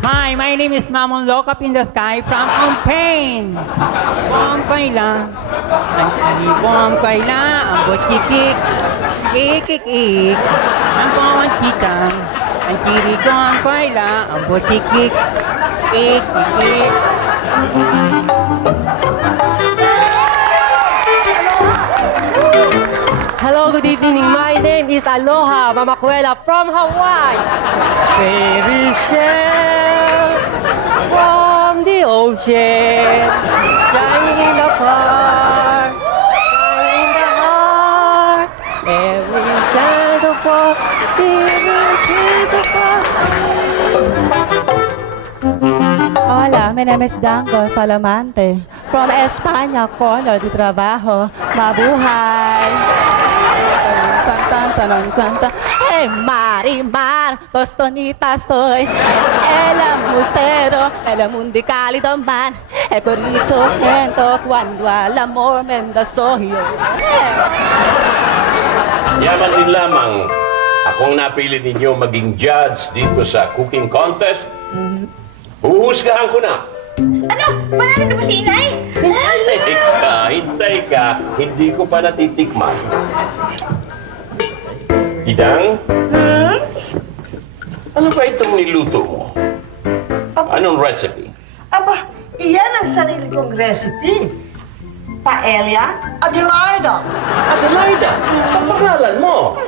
Hi, my name is Mamon Look Up in the Sky from Pain. Buong kaila, ang buong kaila, ang butikik, ikik-ik, ang buong kitang, ang kirigo ang kaila, ang butikik, ikik-ik. Hello, good evening. My name is Aloha Mamakuela from Hawaii. Fairy shell from the ocean, shining in the park, shining in the heart. Every child of all, every child of all. Hola, mi name is Django Salamante. From España, Color de Trabajo. Mabuhay! Tan, tan, tan, tan, tan, tan. Hey, Marimar, tostonita soy. El amusero, el mundo cálido man. El corito lento cuando al amor me da soy. Yaman din lamang akong napili ninyo maging judge dito sa cooking contest. Huhusgahan ko na. Ano? Panalo na ba si Inay? Hintay ka. Hindi ko pa natitikman. Idang? Ano ba itong niluto mo? Anong recipe? Aba, iyan ang sarili kong recipe. Paella Adelaida. Adelaida, ang pangalan mo.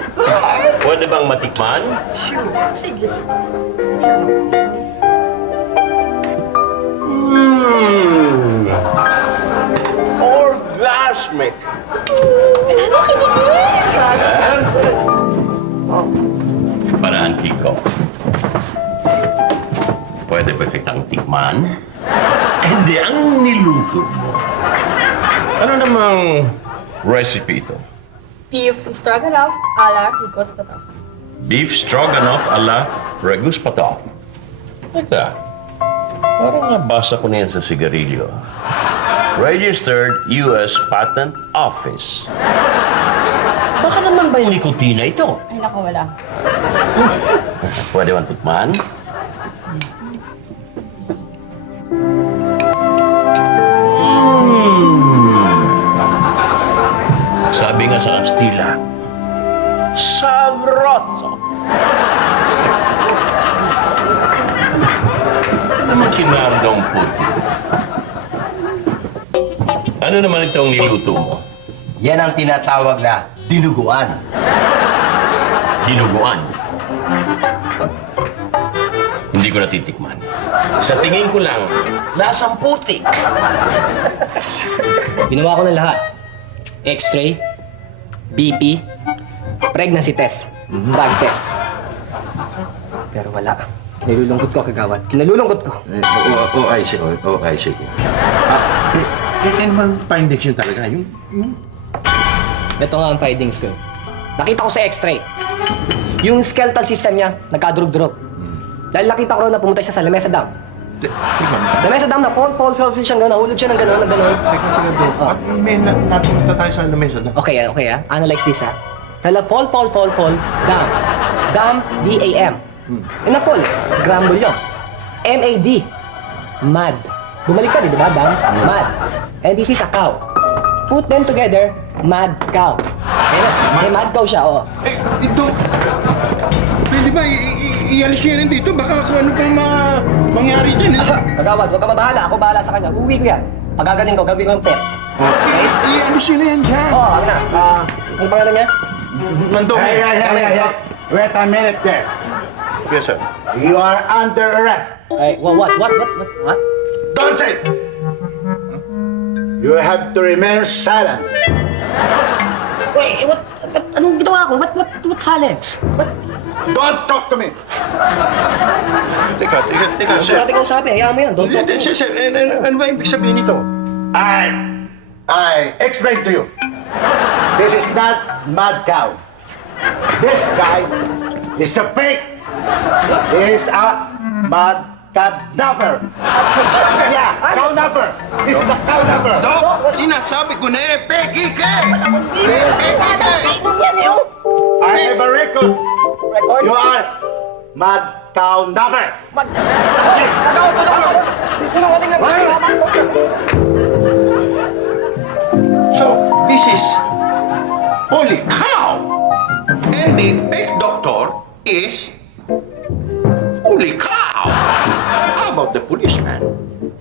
Pwede bang matikman? Sure. Sige, sarap. Orgasmic. Paraan, Kiko. Pwede ba kitang tikman? Hindi, ang niluto mo. Ano namang recipe ito? Beef stroganoff a la Higos Pataf. Beef stroganoff a la Ragus Patov. Teka, parang nabasa ko na yan sa sigarilyo. Registered U.S. Patent Office. Baka naman ba yung nikotina ito? Ay, naku, wala. Pwede bang tikman? Sabi nga sa Kastila, sabroso. Ano naman kinardong puti? Ano naman itong niluto mo? Yan ang tinatawag na dinuguan. Dinuguan. Hindi ko natitikman. Sa tingin ko lang, lasang putik. Ginawa ko ng lahat. X-ray, BP, pregnancy test, drug test. Pero wala. Kinalulungkot ko, kagawad. Kinalulungkot ko. I see. Ano bang findings yun talaga? Yung... Ito nga ang findings ko. Nakita ko sa x-ray. Yung skeletal system niya, nagkadurog-durog. Dahil nakita ko rin na pumunta siya sa Lamesa Dam. Lamesa Dam na fall siyang gano'n, nahulog siya ng gano'n, May napunta tayo sa lamesa. Okay, Analyze this, ha? Sa fall, dam. Dam, D-A-M. Yung na-fall, grambulyo. M-A-D. Mad. Bumalik ka, di ba? Dam, mad. And this is a cow. Put them together, mad cow. May mad cow siya, oh. Ito... Pwede ba ialis niya rin dito? Baka kung ano pang mangyari dyan. Kagawad, huwag ka mabahala. Ako bahala sa kanya. Uuwi ko yan. Pagagaling ko, gagawin ko yung pet. Okay? Ialis niya na yan dyan. Oo, ano na. Ano pangalan niya? Mandong. Wait a minute there. Yes, sir. You are under arrest. Ay, what? Don't say it. You have to remain silent. Wait, what? Anong ginawa ko? What silence? Don't talk to me. Teka, Ano sir. natin kausapin? Hayaan mo yan. Don't talk to me. Sir, ano ba ibig sabihin nito? I explain to you. This is not mad cow. This guy is a fake. He is a mad kidnapper. Yeah, cow napper. This is a cow napper. Dok, sinasabi ko na peki ka! Peki ka! I have a record. Record? You are mad cow number. So, this is holy cow. And the pet doctor is holy cow. How about the policeman?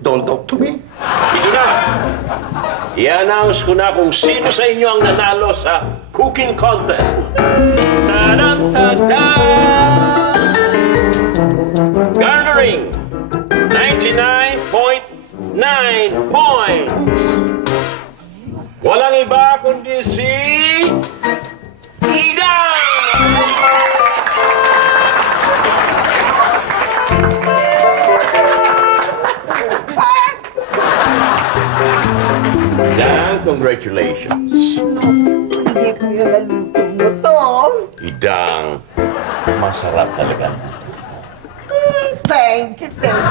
Don't talk to me. Ito na! I-announce ko na kung sino sa inyo ang nanalo sa cooking contest. Ta-da-ta-da! Garnering 99.9 points. Walang iba kundi si Ida! Dan, congratulations. Hindi ko yung naluto mo to. Idang, masarap talaga. Thank you, thank you.